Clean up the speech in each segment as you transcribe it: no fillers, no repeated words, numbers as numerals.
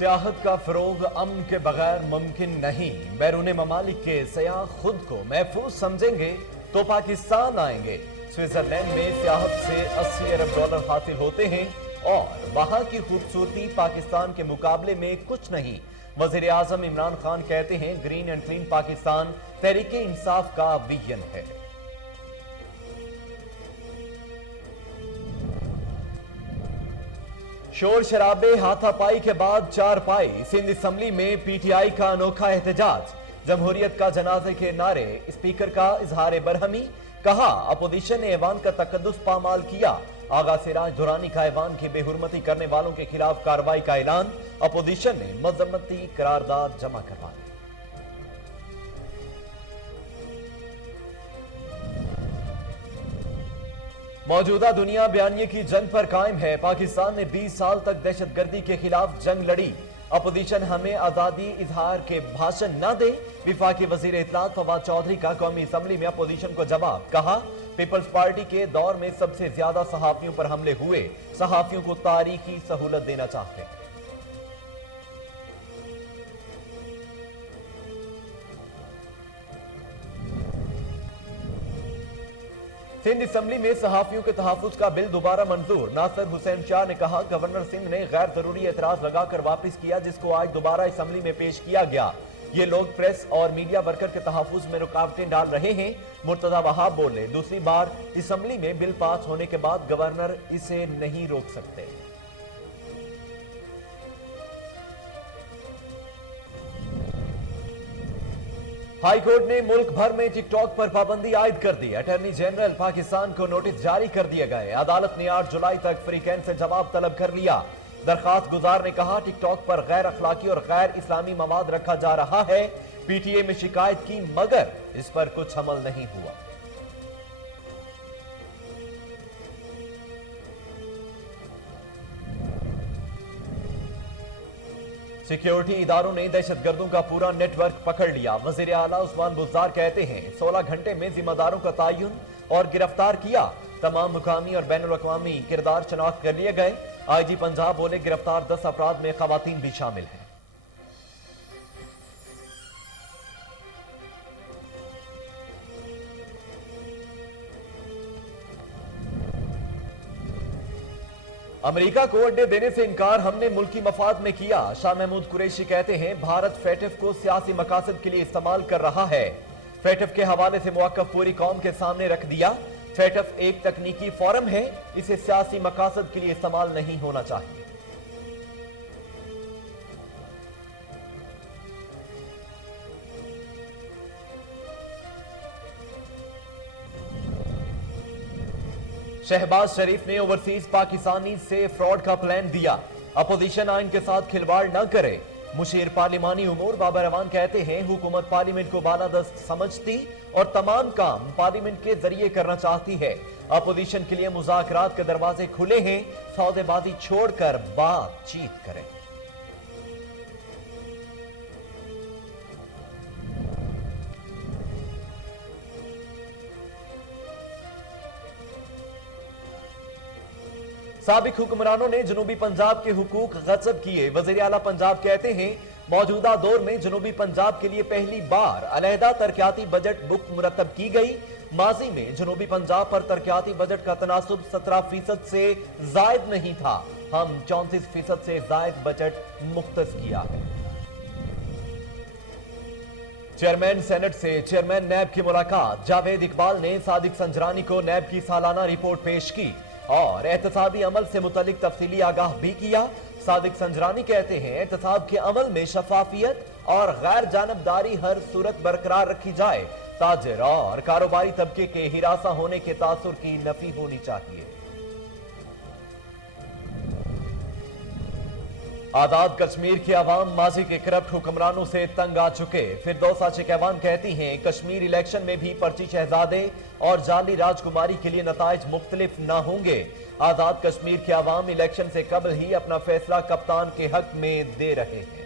सियाहत का फरोग अमन के बगैर मुमकिन नहीं। बैरून ममालिक के सयाह खुद को महफूज समझेंगे तो पाकिस्तान आएंगे। स्विट्जरलैंड में सियाहत से 80 अरब डॉलर हासिल होते हैं और वहां की खूबसूरती पाकिस्तान के मुकाबले में कुछ नहीं। वजीर आजम इमरान खान कहते हैं ग्रीन एंड क्लीन पाकिस्तान तहरीके इंसाफ का विजन है। शोर शराबे हाथापाई के बाद चारपाई। सिंध असम्बली में पीटीआई का अनोखा एहतजाज। जमहूरियत का जनाजे के नारे, स्पीकर का इजहार बरहमी। कहा अपोजिशन ने ऐवान का तकद्दुस पामाल किया। आगा सिराज दुरानी का ऐवान की बेहुरमती करने वालों के खिलाफ कार्रवाई का ऐलान। अपोजिशन ने मजम्मती करारदाद जमा करवा दी। मौजूदा दुनिया बयानिए की जंग पर कायम है। पाकिस्तान ने 20 साल तक दहशतगर्दी के खिलाफ जंग लड़ी। अपोजिशन हमें आजादी इजहार के भाषण न दे। विफाकी वजीर इत्तलात फवाद चौधरी का कौमी असम्बली में अपोजिशन को जवाब। कहा पीपल्स पार्टी के दौर में सबसे ज्यादा सहाफियों पर हमले हुए। सहाफियों को तारीखी सहूलत देना चाहते हैं। सिंध असम्बली में सहाफियों के तहफ्फुज का बिल दोबारा मंजूर। नासिर हुसैन शाह ने कहा गवर्नर सिंध ने गैर जरूरी एतराज लगाकर वापस किया, जिसको आज दोबारा असम्बली में पेश किया गया। ये लोग प्रेस और मीडिया वर्कर के तहफ्फुज में रुकावटें डाल रहे हैं। मुर्तजा वहाब बोले दूसरी बार असम्बली में बिल पास होने के बाद गवर्नर इसे नहीं रोक सकते। हाई कोर्ट ने मुल्क भर में टिकटॉक पर पाबंदी आयद कर दी। अटॉर्नी जनरल पाकिस्तान को नोटिस जारी कर दिए गए। अदालत ने 8 जुलाई तक फ्रीकैन से जवाब तलब कर लिया। दरखास्त गुजार ने कहा टिकटॉक पर गैर अखलाकी और गैर इस्लामी मवाद रखा जा रहा है। पीटीए में शिकायत की मगर इस पर कुछ अमल नहीं हुआ। सिक्योरिटी इदारों ने दहशतगर्दों का पूरा नेटवर्क पकड़ लिया। वजीर आला उस्मान बुज़दार कहते हैं 16 घंटे में जिम्मेदारों का तयन और गिरफ्तार किया। तमाम मुकामी और बैनुल अक़वामी किरदार शनाख्त कर लिए गए। आईजी पंजाब बोले गिरफ्तार 10 अफराद में खवातीन भी शामिल हैं। अमेरिका को अड्डे देने से इनकार हमने मुल्की मफाद में किया। शाह महमूद कुरैशी कहते हैं भारत फेटिफ को सियासी मकासद के लिए इस्तेमाल कर रहा है। फेटिफ के हवाले से मुआक्कफ पूरी कौम के सामने रख दिया। फेटिफ एक तकनीकी फोरम है, इसे सियासी मकासद के लिए इस्तेमाल नहीं होना चाहिए। शहबाज शरीफ ने ओवरसीज पाकिस्तानी से फ्रॉड का प्लान दिया। अपोजिशन आइन के साथ खिलवाड़ न करे। मुशीर पार्लिमानी उमूर बाबर रवान कहते हैं हुकूमत पार्लियामेंट को बालादस्त समझती और तमाम काम पार्लियामेंट के जरिए करना चाहती है। अपोजिशन के लिए मुज़ाकरात के दरवाजे खुले हैं। सौदेबाजी छोड़कर बातचीत करें। साबिक हुक्मरानों ने जनूबी पंजाब के हुकूक गस्ब किए। वजीर आला पंजाब कहते हैं मौजूदा दौर में जनूबी पंजाब के लिए पहली बार अलहदा तरक्याती बजट बुक मुरतब की गई। माजी में जनूबी पंजाब पर तरक्याती बजट का तनासुब 17% से जायद नहीं था। हम 34% से जायद बजट मुख्तस किया है। चेयरमैन सेनेट से चेयरमैन नैब की मुलाकात। जावेद इकबाल ने सादिक संजरानी को नैब की सालाना रिपोर्ट पेश की और एहतसाबी अमल से मुतल्लिक तफसीली आगाह भी किया। सादिक संजरानी कहते हैं एहतसाब के अमल में शफाफियत और गैर जानबदारी हर सूरत बरकरार रखी जाए। ताजिर और कारोबारी तबके के हिरासा होने के तासुर की नफी होनी चाहिए। आजाद कश्मीर के अवाम माजी के करप्ट हुक्मरानों से तंग आ चुके। फिरदौसा शिकैवान कहती हैं कश्मीर इलेक्शन में भी पर्ची शहजादे और जाली राजकुमारी के लिए नताइज मुख्तलिफ न होंगे। आजाद कश्मीर के अवाम इलेक्शन से कबल ही अपना फैसला कप्तान के हक में दे रहे हैं।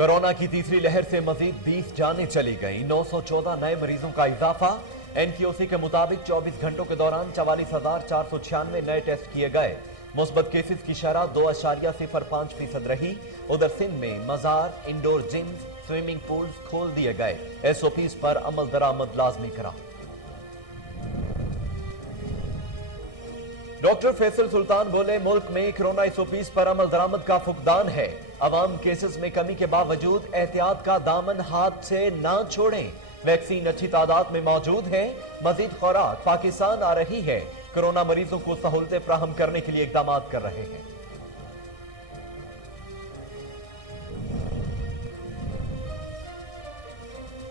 कोरोना की तीसरी लहर से मजीद 20 जानें चली गईं, 914 नए मरीजों का इजाफा। एनक्यूसी के मुताबिक 24 घंटों के दौरान 44,496 नए टेस्ट किए गए। मुस्बत केसेस की शरह 2.05% रही। उधर सिंध में मजार, इंडोर जिम्स, स्विमिंग पूल्स खोल दिए गए। एसओपीज पर अमल दरामद लाजमी करा। डॉक्टर फैसल सुल्तान बोले, मुल्क में कोरोना एसओपीज पर अमल दरामद का फुकदान है। अवाम केसेस में कमी के बावजूद एहतियात का दामन हाथ से ना छोड़ें। वैक्सीन अच्छी तादाद में मौजूद है। मजीद खुराक पाकिस्तान आ रही है। कोरोना मरीजों को सहूलतें फराहम करने के लिए इकदाम कर रहे हैं।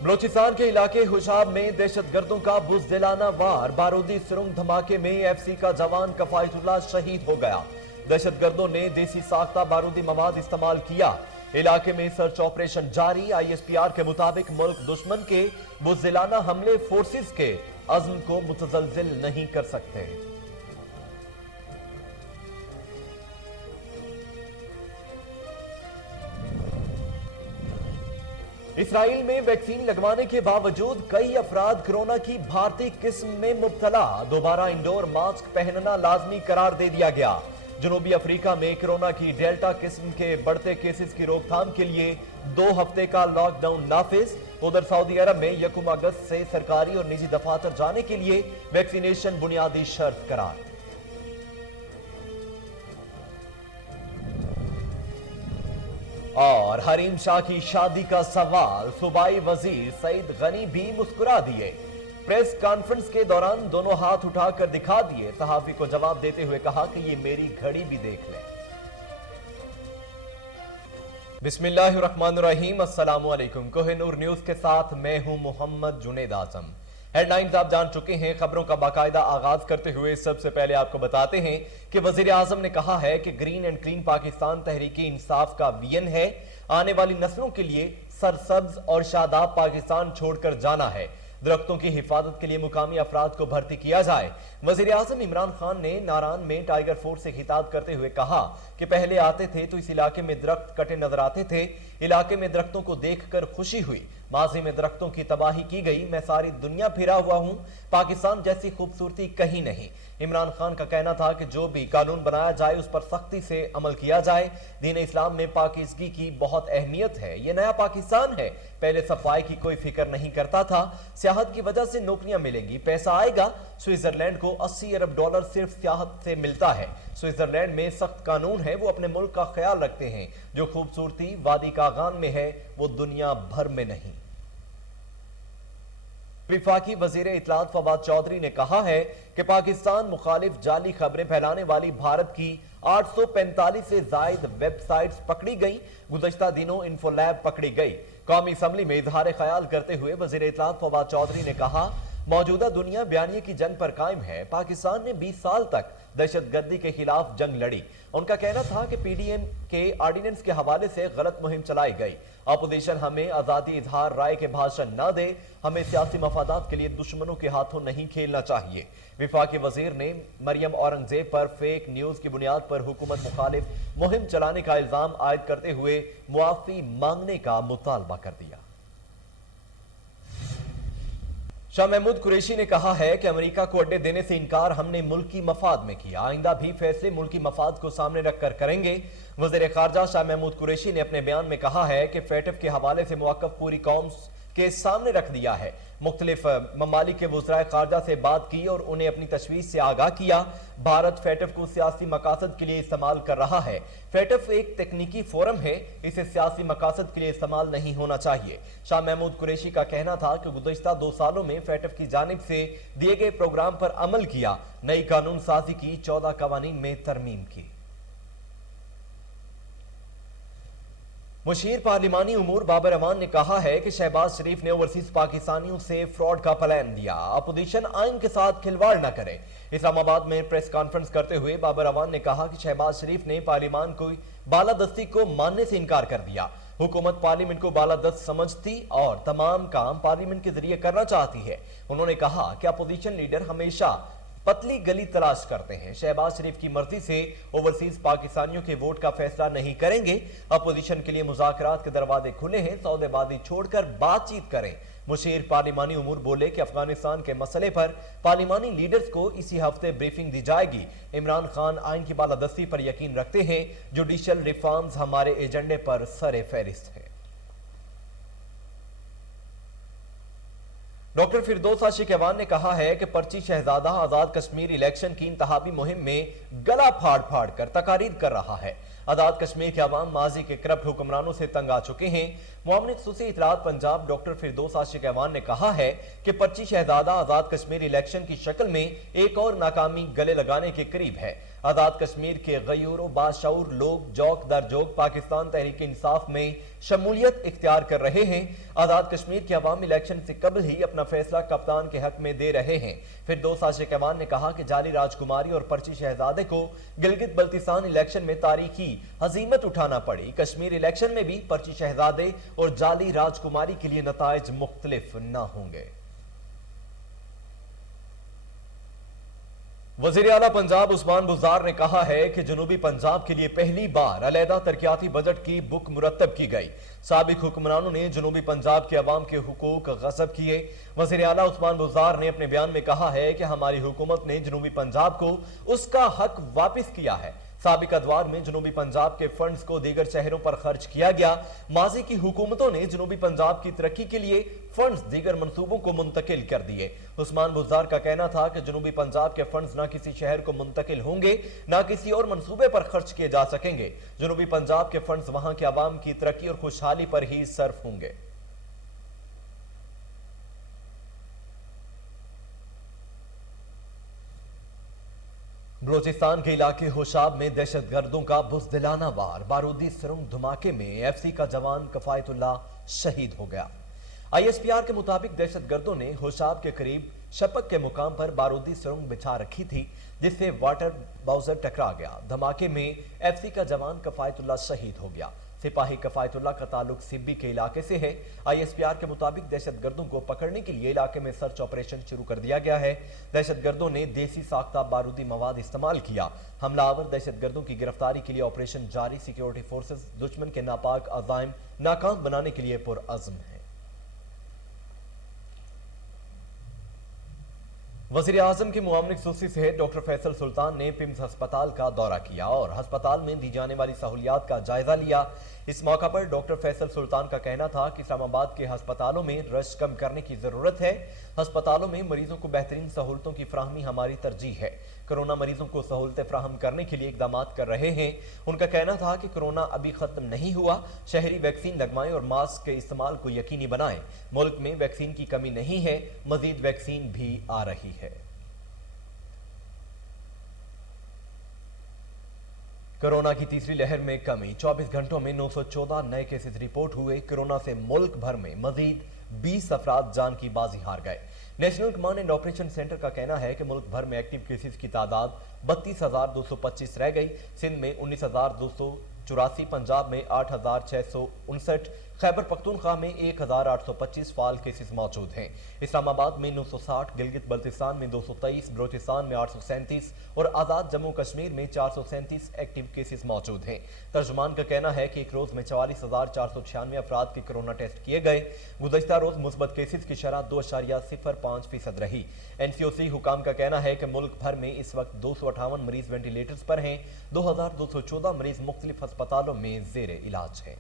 बलोचिस्तान के इलाके हुशाब में दहशतगर्दों का बुज़दिलाना वार। बारूदी सुरंग धमाके में एफसी का जवान कफायतुल्लाह शहीद हो गया। दहशतगर्दों ने देसी साख्ता बारूदी मवाद इस्तेमाल किया। इलाके में सर्च ऑपरेशन जारी। आईएसपीआर के मुताबिक मुल्क दुश्मन के बुज़दिलाना हमले फोर्सेस के अज़्म को मुतज़लज़िल नहीं कर सकते। इसराइल में वैक्सीन लगवाने के बावजूद कई अफराद कोरोना की भारतीय किस्म में मुब्तला। दोबारा इंडोर मास्क पहनना लाजमी करार दे दिया गया। जनूबी अफ्रीका में कोरोना की डेल्टा किस्म के बढ़ते केसेस की रोकथाम के लिए 2 हफ्ते का लॉकडाउन नाफिज। उधर सऊदी अरब में 1 अगस्त से सरकारी और निजी दफातर जाने के लिए वैक्सीनेशन बुनियादी शर्त करार। और हरीम शाह की शादी का सवाल, सूबाई वजीर सईद गनी भी मुस्कुरा दिए। प्रेस कॉन्फ्रेंस के दौरान दोनों हाथ उठाकर दिखा दिए। सहाफी को जवाब देते हुए कहा कि ये मेरी घड़ी भी देख लें। बिस्मिल्लाहिर्रहमानिर्रहीम, अस्सलामु अलैकुम। कोहिनूर न्यूज के साथ मैं हूं मोहम्मद जुनेद आजम। हेडलाइंस आप जान चुके हैं। खबरों का बाकायदा आगाज करते हुए सबसे पहले आपको बताते हैं कि वजीर आजम ने कहा है कि green and clean Pakistan Tehreek Insaf का विजन है। आने वाली नस्लों के लिए सरसब्ज और शादाब पाकिस्तान छोड़कर जाना है। दरख्तों की हिफाजत के लिए मुकामी अफराद को भर्ती किया जाए। वजीर आजम इमरान खान ने नारान में टाइगर फोर्स से खिताब करते हुए कहा कि पहले आते थे तो इस इलाके में दरख्त कटे नजर आते थे। इलाके में दरख्तों को देखकर खुशी हुई। माजी में दरख्तों की तबाही की गई। मैं सारी दुनिया फिरा हुआ हूं, पाकिस्तान जैसी खूबसूरती कहीं नहीं। इमरान खान का कहना था कि जो भी कानून बनाया जाए उस पर सख्ती से अमल किया जाए। दीन इस्लाम में पाकिज़गी की बहुत अहमियत है। यह नया पाकिस्तान है। पहले सफाई की कोई फिक्र नहीं करता था। सियाहत की वजह से नौकरियां मिलेंगी, पैसा आएगा। स्विट्जरलैंड को $80 अरब सिर्फ सियाहत से मिलता है। स्विट्जरलैंड में सख्त कानून है। वो अपने मुल्क का ख्याल रखते हैं। जो खूबसूरती वादी कागान में है वो दुनिया भर में नहीं। विफाकी वजीर इत्तलात फवाद चौधरी ने कहा है कि पाकिस्तान मुखालिफ जाली खबरें फैलाने वाली भारत की 845 से जायद वेबसाइट्स पकड़ी गई। गुज़श्ता दिनों इन्फोलैब पकड़ी गई। कौमी असम्बली में इजहार ख्याल करते हुए वजीर इत्तलात फवाद चौधरी ने कहा, मौजूदा दुनिया बयानिए की जंग पर कायम है। पाकिस्तान ने 20 साल तक दहशतगर्दी के खिलाफ जंग लड़ी। उनका कहना था कि पीडीएम के ऑर्डिनेंस के हवाले से गलत मुहिम चलाई गई। अपोजिशन हमें आजादी इजहार राय के भाषण न दे। हमें सियासी मफादात के लिए दुश्मनों के हाथों नहीं खेलना चाहिए। विफाकी वजीर ने मरियम औरंगजेब पर फेक न्यूज की बुनियाद पर हुकूमत मुखालिफ मुहिम चलाने का इल्जाम आयद करते हुए मुआफी मांगने का मुतालबा कर दिया। शाह महमूद कुरैशी ने कहा है कि अमेरिका को अड्डे देने से इनकार हमने मुल्की मफाद में किया। आइंदा भी फैसले मुल्की मफाद को सामने रखकर करेंगे। वज़ीर खारजा शाह महमूद कुरैशी ने अपने बयान में कहा है कि फेटफ के हवाले से मौक़िफ़ पूरी कौम के सामने रख दिया है। मुख्तलिफ ममालिक के वज़राए खारजा से बात की और उन्हें अपनी तशवीश से आगाह किया। भारत फेटफ को सियासी मकासद के लिए इस्तेमाल कर रहा है। फेटफ एक तकनीकी फोरम है, इसे सियासी मकासद के लिए इस्तेमाल नहीं होना चाहिए। शाह महमूद कुरैशी का कहना था कि गुज़श्ता 2 सालों में फेटफ की जानिब से दिए गए प्रोग्राम पर अमल किया। नई कानून साजी की, 14 कवानीन में तरमीम की। मुशीर पार्लिमानी उमूर बाबर अवान ने कहा है कि शहबाज शरीफ ने ओवरसीज पाकिस्तानियों से फ्रॉड का प्लान दिया। अपोजिशन आइन के साथ खिलवाड़ न करे। इस्लामाबाद में प्रेस कॉन्फ्रेंस करते हुए बाबर अवान ने कहा कि शहबाज शरीफ ने पार्लिमान को बालादस्ती को मानने से इनकार कर दिया। हुकूमत पार्लियामेंट को बालादस्त समझती और तमाम काम पार्लियामेंट के जरिए करना चाहती है। उन्होंने कहा कि अपोजिशन लीडर हमेशा पतली गली तलाश करते हैं। शहबाज शरीफ की मर्जी से ओवरसीज पाकिस्तानियों के वोट का फैसला नहीं करेंगे। अपोजिशन के लिए मुज़ाकरात के दरवाजे खुले हैं, सौदेबाजी छोड़कर बातचीत करें। मुशीर पार्लिमानी उमूर बोले कि अफगानिस्तान के मसले पर पार्लिमानी लीडर्स को इसी हफ्ते ब्रीफिंग दी जाएगी। इमरान खान आइन की बालादस्ती पर यकीन रखते हैं। जुडिशल रिफॉर्म्स हमारे एजेंडे पर सरे फहरिस्त है। डॉक्टर फिरदौस आशिक अवान ने कहा है कि पर्ची शहजादा आजाद कश्मीर इलेक्शन की इंतहाबी मुहिम में गला फाड़ फाड़ कर तकारीर कर रहा है। आजाद कश्मीर के अवाम माजी के करप्ट हुक्मरानों से तंग आ चुके हैं। मुआविन खुसूसी इत्तलात पंजाब डॉक्टर फिरदौस आशिक अवान ने कहा है कि पर्ची शहजादा आजाद कश्मीर इलेक्शन की शक्ल में एक और नाकामी गले लगाने के करीब है। आजाद कश्मीर के गयूर बाशऊर लोग जौक दर जौक पाकिस्तान तहरीक इंसाफ में शमूलियत इख्तियार कर रहे हैं। आजाद कश्मीर के अवाम इलेक्शन से कबल ही अपना फैसला कप्तान के हक में दे रहे हैं। फिरदौस आशिक अवान ने कहा कि जाली राजकुमारी और पर्ची शहजादे को गिलगित बल्तिस्तान इलेक्शन में तारीखी हजीमत उठाना पड़ी। कश्मीर इलेक्शन में भी पर्ची शहजादे और जाली राजकुमारी के लिए नताइज मुख्तलिफ न होंगे। वज़ीर आला पंजाब उस्मान बुज़दार ने कहा है कि जनूबी पंजाब के लिए पहली बार अलहदा तरक्याती बजट की बुक मुरतब की गई। साबिक हुक्मरानों ने जनूबी पंजाब के अवाम के हुकूक गज़ब किए। वज़ीर आला उस्मान बुज़दार ने अपने बयान में कहा है कि हमारी हुकूमत ने जनूबी पंजाब को उसका हक वापिस किया है। साबिक अदवार में जनूबी पंजाब के फंड्स को दीगर शहरों पर खर्च किया गया। माजी की हुकूमतों ने जनूबी पंजाब की तरक्की के लिए फंड्स दीगर मंसूबों को मुंतकिल कर दिए। उस्मान बुज़दार का कहना था कि जनूबी पंजाब के फंड्स न किसी शहर को मुंतकिल होंगे न किसी और मंसूबे पर खर्च किए जा सकेंगे। जनूबी पंजाब के फंड्स वहां के अवाम की तरक्की और खुशहाली पर ही सर्फ होंगे। बलोचिस्तान के इलाके होशाब में दहशतगर्दों का बुज़दिलाना वार बारूदी सुरंग धमाके में एफसी का जवान कफायतुल्लाह शहीद हो गया। आईएसपीआर के मुताबिक दहशतगर्दों ने होशाब के करीब शपक के मुकाम पर बारूदी सुरंग बिछा रखी थी, जिससे वाटर बाउजर टकरा गया। धमाके में एफसी का जवान कफायतुल्लाह शहीद हो गया। सिपाही कफायतुल्लाह का ताल्लुक सिब्बी के इलाके से है। आईएसपीआर के मुताबिक दहशतगर्दों को पकड़ने के लिए इलाके में सर्च ऑपरेशन शुरू कर दिया गया है। दहशतगर्दों ने देसी साख्ता बारूदी मवाद इस्तेमाल किया। हमलावर दहशतगर्दों की गिरफ्तारी के लिए ऑपरेशन जारी। सिक्योरिटी फोर्सेस दुश्मन के नापाक अज़ाइम नाकाम बनाने के लिए पुरअज़्म है। वज़ीर आज़म की मुआविन खुसूसी सेहत डॉक्टर फैसल सुल्तान ने पिम्स अस्पताल का दौरा किया और अस्पताल में दी जाने वाली सहूलियात का जायजा लिया। इस मौका पर डॉक्टर फैसल सुल्तान का कहना था कि इस्लामाबाद के अस्पतालों में रश कम करने की जरूरत है। अस्पतालों में मरीजों को बेहतरीन सहूलतों की फ्राहमी हमारी तरजीह है। कोरोना मरीजों को सहूलतें फ्राहम करने के लिए इकदाम कर रहे हैं। उनका कहना था कि कोरोना अभी खत्म नहीं हुआ। शहरी वैक्सीन लगवाएं और मास्क के इस्तेमाल को यकीनी बनाएं। मुल्क में वैक्सीन की कमी नहीं है, मजीद वैक्सीन भी आ रही है। कोरोना की तीसरी लहर में कमी। 24 घंटों में 914 नए केसेस रिपोर्ट हुए। कोरोना से मुल्क भर में मजीद 20 अफराद जान की बाजी हार गए। National command and operation centre का कहना है कि मुल्क भर में एक्टिव केसेस की तादाद 32,225 रह गई। सिंध में 19,284, पंजाब में 8,659, खैबर पख्तूनख्वा में 1,825 फाल केसेस मौजूद हैं। इस्लामाबाद में 960, गिलगित बल्तिस्तान में 223, बलोचिस्तान में 837 और आज़ाद जम्मू कश्मीर में 437 एक्टिव केसेस मौजूद हैं। तर्जुमान का कहना है कि एक रोज में 44,496 अफराद के कोरोना टेस्ट किए गए। गुज़श्ता रोज मुस्बत केसेस की शरह 2.05% रही। एनसीओसी हुकाम का कहना है कि मुल्क भर में इस वक्त 258 मरीज वेंटिलेटर्स पर हैं। 2,214 मरीज मुख्तलिफ अस्पतालों में जेर इलाज हैं।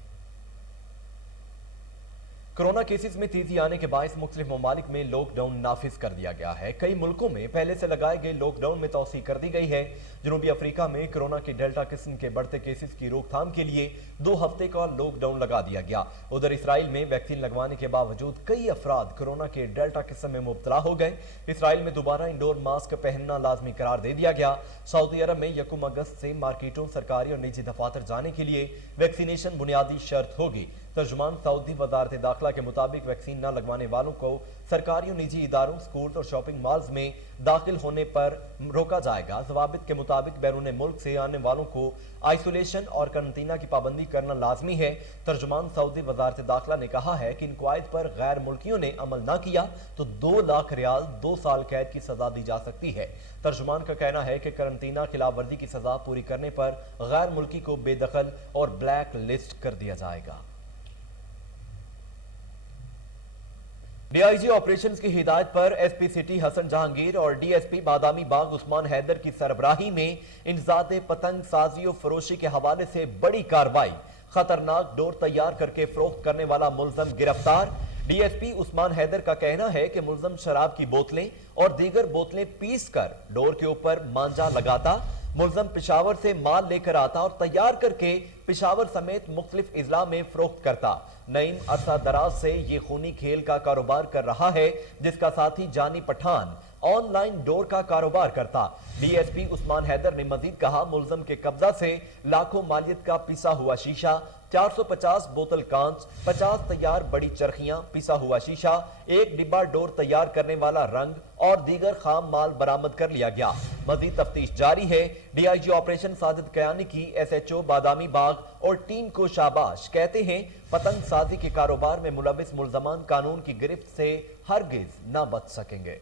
कोरोना केसेस में तेजी आने के बायस मुख्तलिफ ममालिक में लॉकडाउन नाफिज कर दिया गया है। कई मुल्कों में पहले से लगाए गए लॉकडाउन में तौसी कर दी गई है। जनूबी अफ्रीका में कोरोना के डेल्टा किस्म के बढ़ते केसेस की रोकथाम के लिए 2 हफ्ते का लॉकडाउन लगा दिया गया। उधर इसराइल में वैक्सीन लगवाने के बावजूद कई अफराद कोरोना के डेल्टा किस्म में मुब्तला हो गए। इसराइल में दोबारा इंडोर मास्क पहनना लाजमी करार दे दिया गया। सऊदी अरब में 1 अगस्त से मार्केटों, सरकारी और निजी दफातर जाने के लिए वैक्सीनेशन बुनियादी शर्त होगी। तर्जुमान सऊदी वजारत दाखिला के मुताबिक वैक्सीन न लगवाने वालों को सरकारी और निजी इदारों, स्कूल और शॉपिंग मॉल्स में दाखिल होने पर रोका जाएगा। ज़वाबित के मुताबिक बैरून मुल्क से आने वालों को आइसोलेशन और करंतना की पाबंदी करना लाजमी है। तर्जुमान सऊदी वजारत दाखिला ने कहा है कि इन कवायद पर गैर मुल्कियों ने अमल न किया तो 2 लाख रियाल 2 साल कैद की सजा दी जा सकती है। तर्जुमान का कहना है कि करंतना खिलाफ वर्जी की सजा पूरी करने पर गैर मुल्की को बेदखल और ब्लैक लिस्ट कर दिया जाएगा। डीआईजी ऑपरेशंस की हिदायत पर एसपी सिटी हसन जहांगीर और डीएसपी बादामी बाग उस्मान हैदर की सरबराही में इंसदादे पतंग साजी और फरोशी के हवाले से बड़ी कार्रवाई। खतरनाक डोर तैयार करके फरोख्त करने वाला मुलजम गिरफ्तार। डीएसपी उस्मान हैदर का कहना है कि मुलजम शराब की बोतलें और दीगर बोतलें पीस कर डोर के ऊपर मांझा लगाता। मुलजम पिशावर से माल लेकर आता और तैयार करके पिशावर समेत मुख्तलिफ इजला में फरोख्त करता। नईम अरसा दराज से ये खूनी खेल का कारोबार कर रहा है, जिसका साथी जानी पठान ऑनलाइन डोर का कारोबार करता। डीएसपी उस्मान हैदर ने मजीद कहा, मुलजम के कब्जा से लाखों मालियत का पिसा हुआ शीशा, 450 बोतल कांच, 50 तैयार बड़ी चरखियां, पिसा हुआ शीशा, 1 डिब्बा डोर तैयार करने वाला रंग और दीगर खाम माल बरामद कर लिया गया। मजीद तफ्तीश जारी है। डीआईजी ऑपरेशन साजिद कयानी की एसएचओ बादामी बाग और टीम को शाबाश। कहते हैं, पतंग साजी के कारोबार में मुलविस मुलजमान कानून की गिरफ्त से हरगिज न बच सकेंगे।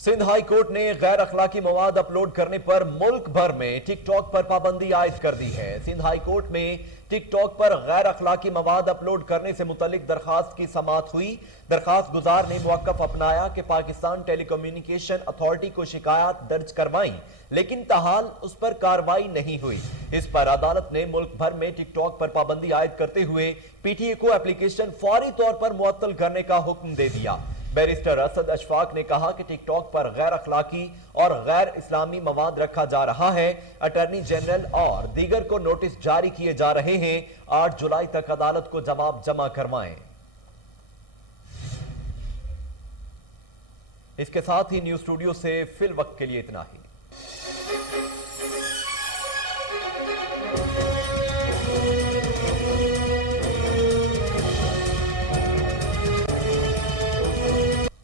सिंध हाई कोर्ट ने गैर अखलाकी मवाद अपलोड करने पर मुल्क भर में टिकटॉक पर पाबंदी आयद कर दी है। सिंध हाई कोर्ट में टिकटॉक पर गैर अखलाकी मवाद अपलोड करने से मुतल्लिक दरखास्त की समाअत हुई। दरखास्त गुजार ने मुवक्कफ अपनाया कि पाकिस्तान टेलीकम्युनिकेशन अथॉरिटी को शिकायत दर्ज करवाई, लेकिन ताहाल उस पर कार्रवाई नहीं हुई। इस पर अदालत ने मुल्क भर में टिकटॉक पर पाबंदी आयद करते हुए पीटीए को एप्लीकेशन फौरी तौर पर मुअत्तल करने का हुक्म दे दिया। बैरिस्टर असद अशफाक ने कहा कि टिकटॉक पर गैर अखलाकी और गैर इस्लामी मवाद रखा जा रहा है। अटॉर्नी जनरल और दीगर को नोटिस जारी किए जा रहे हैं। 8 जुलाई तक अदालत को जवाब जमा करवाएं। इसके साथ ही न्यूज स्टूडियो से फिल वक्त के लिए इतना ही।